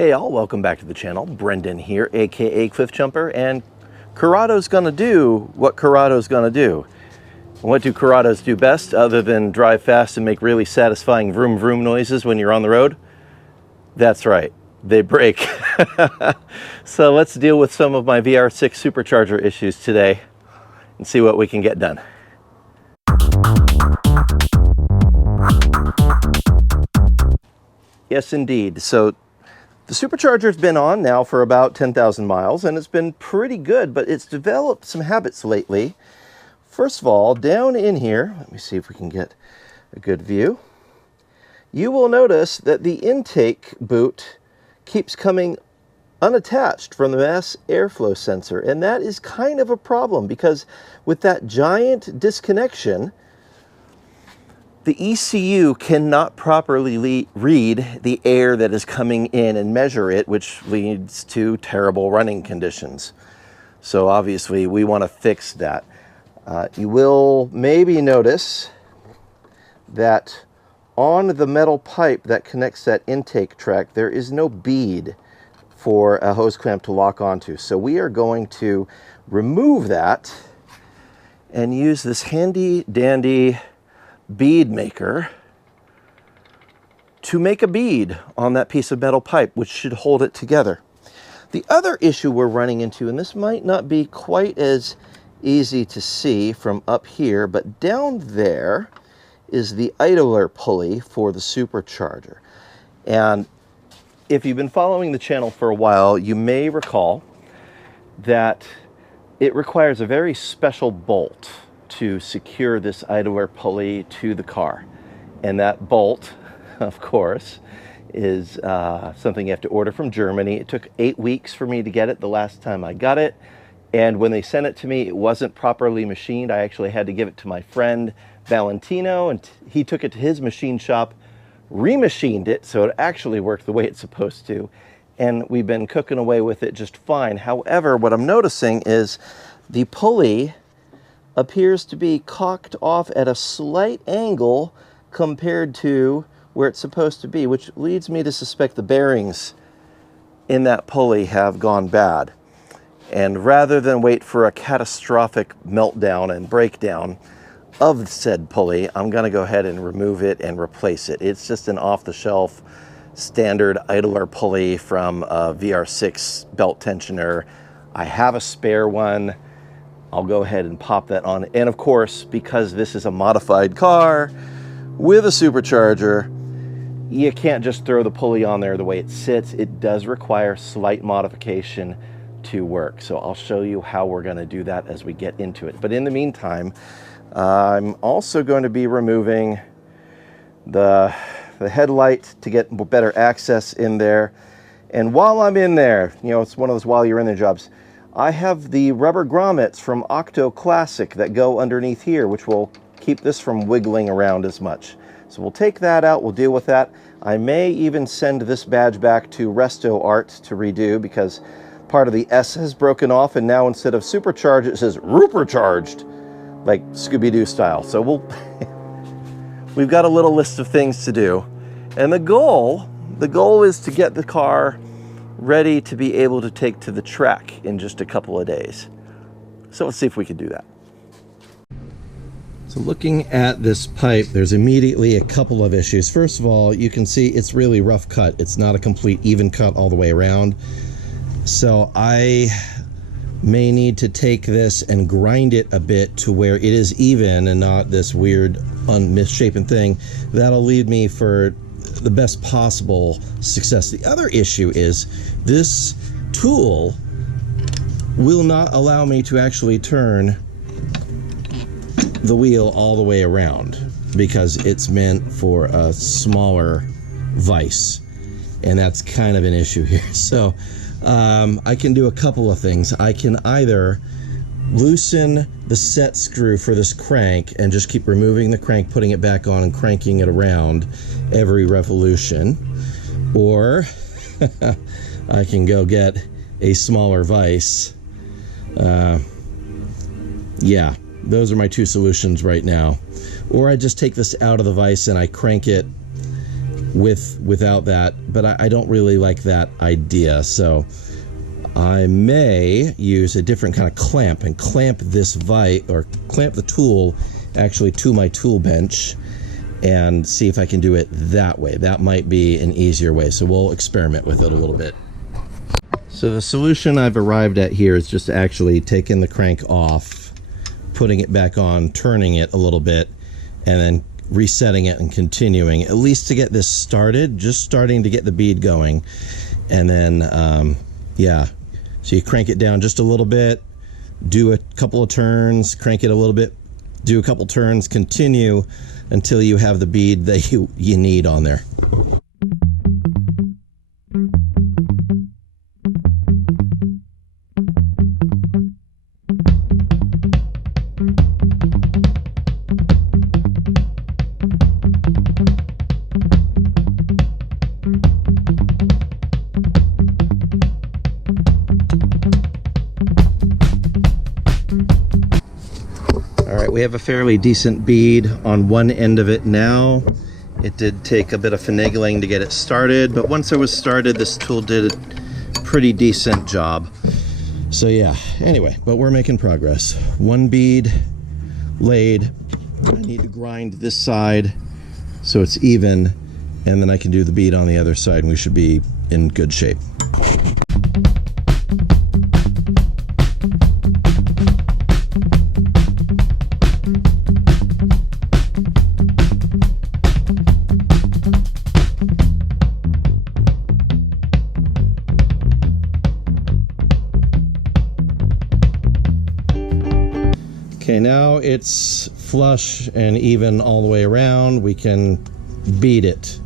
Hey all, welcome back to the channel. Brendan here, aka Cliff Jumper, and Corrado's gonna do what Corrado's gonna do. What do Corrados do best other than drive fast and make really satisfying vroom vroom noises when you're on the road? That's right, they brake. So let's deal with some of my VR6 supercharger issues today and see what we can get done. Yes indeed. So the supercharger's been on now for about 10,000 miles and it's been pretty good, but it's developed some habits lately. First of all, down in here, let me see if we can get a good view. You will notice that the intake boot keeps coming unattached from the mass airflow sensor, and that is kind of a problem because with that giant disconnection, the ECU cannot properly read the air that is coming in and measure it, which leads to terrible running conditions. So obviously we want to fix that. You will maybe notice that on the metal pipe that connects that intake track, there is no bead for a hose clamp to lock onto. So we are going to remove that and use this handy dandy bead maker to make a bead on that piece of metal pipe, which should hold it together. The other issue we're running into, and this might not be quite as easy to see from up here, but down there is the idler pulley for the supercharger. And if you've been following the channel for a while, you may recall that it requires a very special bolt to secure this idler pulley to the car. And that bolt, of course, is something you have to order from Germany. It took 8 weeks for me to get it the last time I got it. And when they sent it to me, it wasn't properly machined. I actually had to give it to my friend Valentino, and he took it to his machine shop, remachined it so it actually worked the way it's supposed to. And we've been cooking away with it just fine. However, what I'm noticing is the pulley appears to be cocked off at a slight angle compared to where it's supposed to be, which leads me to suspect the bearings in that pulley have gone bad. And rather than wait for a catastrophic meltdown and breakdown of said pulley, I'm going to go ahead and remove it and replace it. It's just an off-the-shelf standard idler pulley from a VR6 belt tensioner. I have a spare one. I'll go ahead and pop that on. And of course, because this is a modified car with a supercharger, you can't just throw the pulley on there the way it sits. It does require slight modification to work. So I'll show you how we're going to do that as we get into it. But in the meantime, I'm also going to be removing the headlight to get better access in there. And while I'm in there, you know, it's one of those while you're in there jobs, I have the rubber grommets from Octo Classic that go underneath here, which will keep this from wiggling around as much. So we'll take that out, we'll deal with that. I may even send this badge back to Resto Art to redo because part of the S has broken off, and now instead of supercharged, it says Rupercharged, like Scooby-Doo style. So we've got a little list of things to do. And the goal is to get the car ready to be able to take to the track in just a couple of days. So let's see if we can do that. So looking at this pipe, there's immediately a couple of issues. First of all, you can see it's really rough cut. It's not a complete even cut all the way around. So I may need to take this and grind it a bit to where it is even and not this weird misshapen thing. That'll lead me for the best possible success. The other issue is this tool will not allow me to actually turn the wheel all the way around because it's meant for a smaller vise, and that's kind of an issue here. So I can do a couple of things. I can either loosen the set screw for this crank and just keep removing the crank, putting it back on and cranking it around every revolution, or I can go get a smaller vise. Yeah, those are my two solutions right now. Or I just take this out of the vise and I crank it without that, but I don't really like that idea. So I may use a different kind of clamp and clamp this vise, or clamp the tool actually to my tool bench, and see if I can do it that way. That might be an easier way, so we'll experiment with it a little bit. So the solution I've arrived at here is just actually taking the crank off, putting it back on, turning it a little bit, and then resetting it and continuing, at least to get this started, just starting to get the bead going. And then yeah, so you crank it down just a little bit, do a couple of turns, crank it a little bit, do a couple turns, continue until you have the bead that you need on there. We have a fairly decent bead on one end of it now. It did take a bit of finagling to get it started, but once it was started, this tool did a pretty decent job. So yeah, anyway, but we're making progress. One bead laid. I need to grind this side so it's even, and then I can do the bead on the other side, and we should be in good shape. Okay, now it's flush and even all the way around. We can bead it.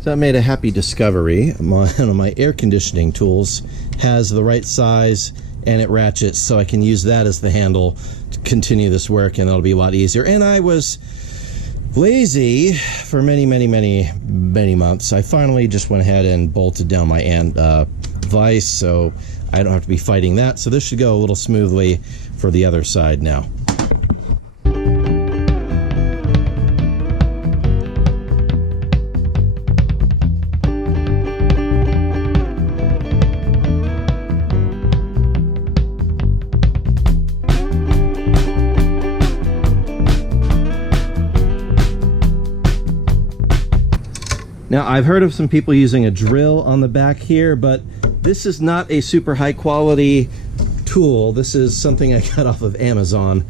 So I made a happy discovery. One of my air conditioning tools has the right size and it ratchets, so I can use that as the handle to continue this work, and that'll be a lot easier. And I was lazy for many months. I finally just went ahead and bolted down my vise, so I don't have to be fighting that. So this should go a little smoothly for the other side now. Now, I've heard of some people using a drill on the back here, but this is not a super high quality tool. This is something I got off of Amazon,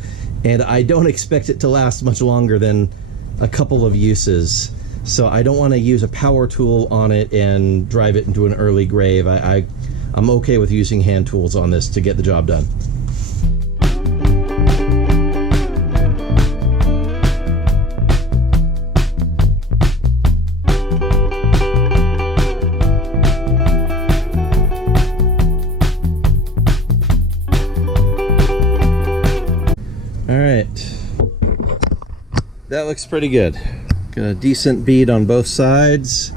and I don't expect it to last much longer than a couple of uses. So I don't want to use a power tool on it and drive it into an early grave. I'm okay with using hand tools on this to get the job done. That looks pretty good. Got a decent bead on both sides.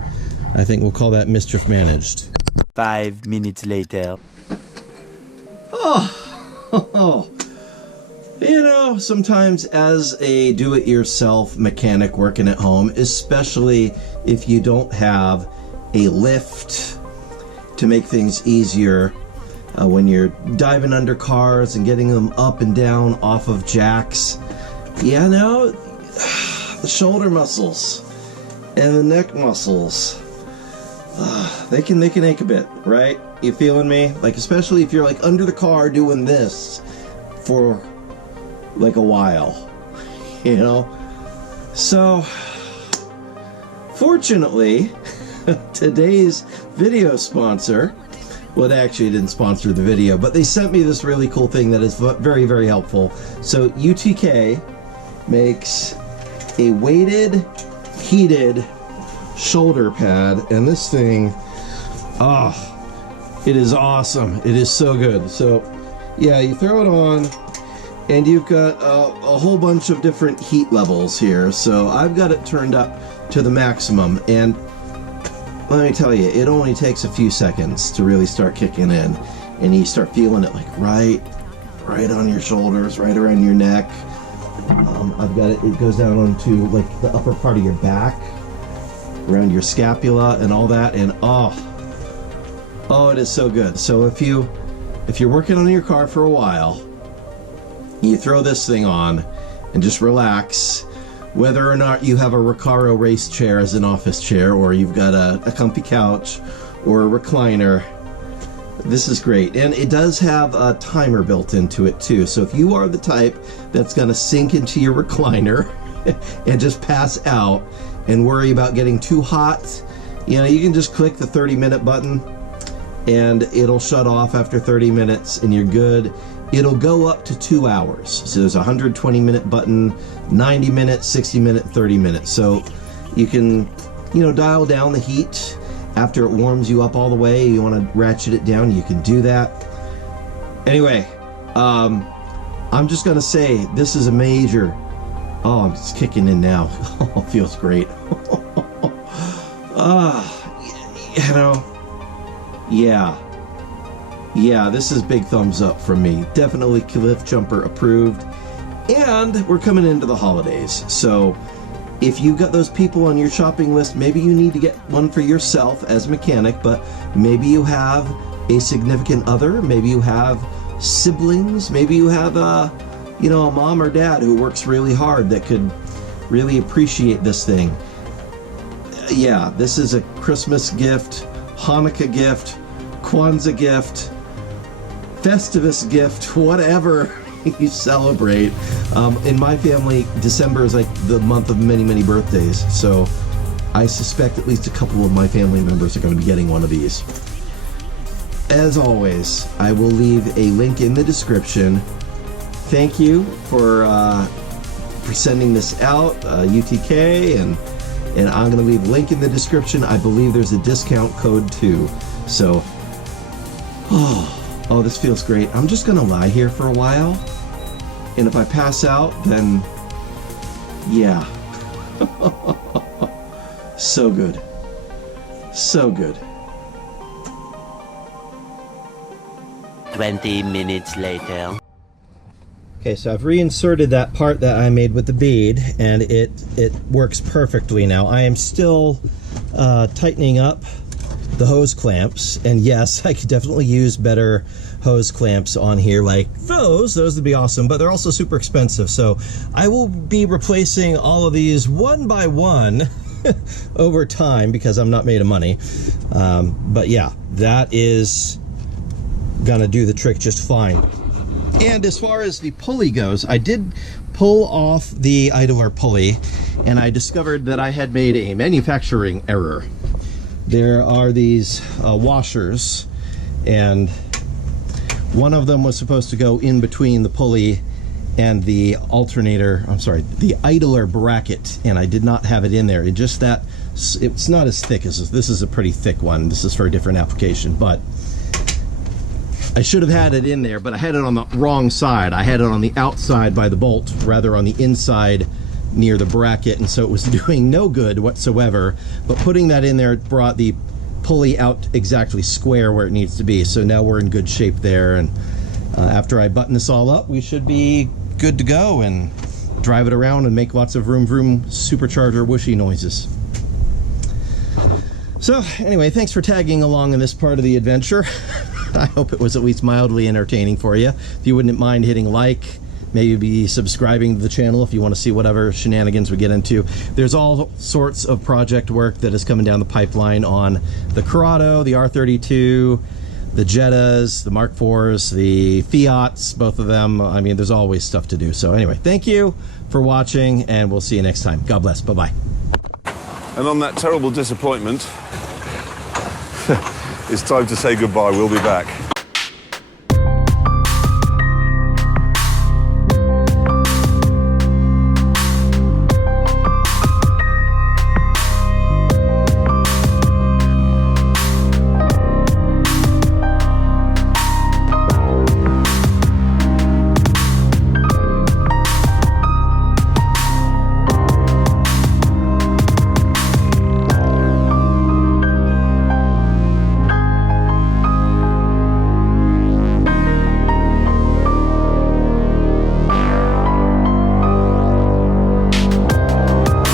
I think we'll call that mischief managed. 5 minutes later. Oh, you know, sometimes as a do-it-yourself mechanic working at home, especially if you don't have a lift to make things easier, when you're diving under cars and getting them up and down off of jacks, you know, the shoulder muscles and the neck muscles, they can ache a bit, right? You feeling me? Like, especially if you're like under the car doing this for like a while, you know? So fortunately, today's video sponsor, well, they actually didn't sponsor the video, but they sent me this really cool thing that is very helpful. So UTK makes a weighted, heated shoulder pad, and this thing, it is awesome. It is so good. So yeah, you throw it on and you've got a whole bunch of different heat levels here. So I've got it turned up to the maximum, and let me tell you, it only takes a few seconds to really start kicking in, and you start feeling it like right on your shoulders, right around your neck. I've got it, it goes down onto like the upper part of your back, around your scapula and all that, and oh, it is so good. So if you're working on your car for a while, you throw this thing on and just relax. Whether or not you have a Recaro race chair as an office chair, or you've got a comfy couch or a recliner, this is great. And it does have a timer built into it too. So if you are the type that's going to sink into your recliner and just pass out and worry about getting too hot, you know, you can just click the 30-minute button and it'll shut off after 30 minutes and you're good. It'll go up to 2 hours. So there's a 120-minute button, 90 minutes, 60 minutes, 30 minutes. So you can, you know, dial down the heat after it warms you up all the way. You want to ratchet it down, you can do that. Anyway, I'm just gonna say this is a major. Oh, it's kicking in now. Oh, it feels great. You know, yeah, this is big thumbs up from me. Definitely Cliff Jumper approved. And we're coming into the holidays. So if you've got those people on your shopping list, maybe you need to get one for yourself as a mechanic, but maybe you have a significant other, maybe you have siblings, maybe you have a mom or dad who works really hard that could really appreciate this thing. Yeah, this is a Christmas gift, Hanukkah gift, Kwanzaa gift, Festivus gift, whatever you celebrate. In my family, December is like the month of many, many birthdays, so I suspect at least a couple of my family members are going to be getting one of these. As always, I will leave a link in the description. Thank you for sending this out, UTK, and I'm going to leave a link in the description. I believe there's a discount code too. So, oh, this feels great. I'm just going to lie here for a while, and if I pass out, then yeah. So good. So good. 20 minutes later. Okay, so I've reinserted that part that I made with the bead, and it works perfectly now. I am still tightening up the hose clamps, and yes, I could definitely use better hose clamps on here like those would be awesome, but they're also super expensive. So I will be replacing all of these one by one over time because I'm not made of money. But yeah, that is gonna do the trick just fine. And as far as the pulley goes, I did pull off the idler pulley, and I discovered that I had made a manufacturing error. There are these washers, and one of them was supposed to go in between the pulley and the alternator, the idler bracket, and I did not have it in there. It's not as thick as this. This is a pretty thick one. This is for a different application, but I should have had it in there, but I had it on the wrong side. I had it on the outside by the bolt, rather on the inside near the bracket, and so it was doing no good whatsoever. But putting that in there, it brought the pulley out exactly square where it needs to be. So now we're in good shape there, and after I button this all up, we should be good to go and drive it around and make lots of vroom vroom supercharger whooshy noises. So anyway, thanks for tagging along in this part of the adventure. I hope it was at least mildly entertaining for you. If you wouldn't mind hitting like, maybe be subscribing to the channel if you want to see whatever shenanigans we get into. There's all sorts of project work that is coming down the pipeline on the Corrado, the R32, the Jettas, the Mark IVs, the Fiats, both of them. I mean, there's always stuff to do. So anyway, thank you for watching, and we'll see you next time. God bless. Bye-bye. And on that terrible disappointment, it's time to say goodbye. We'll be back.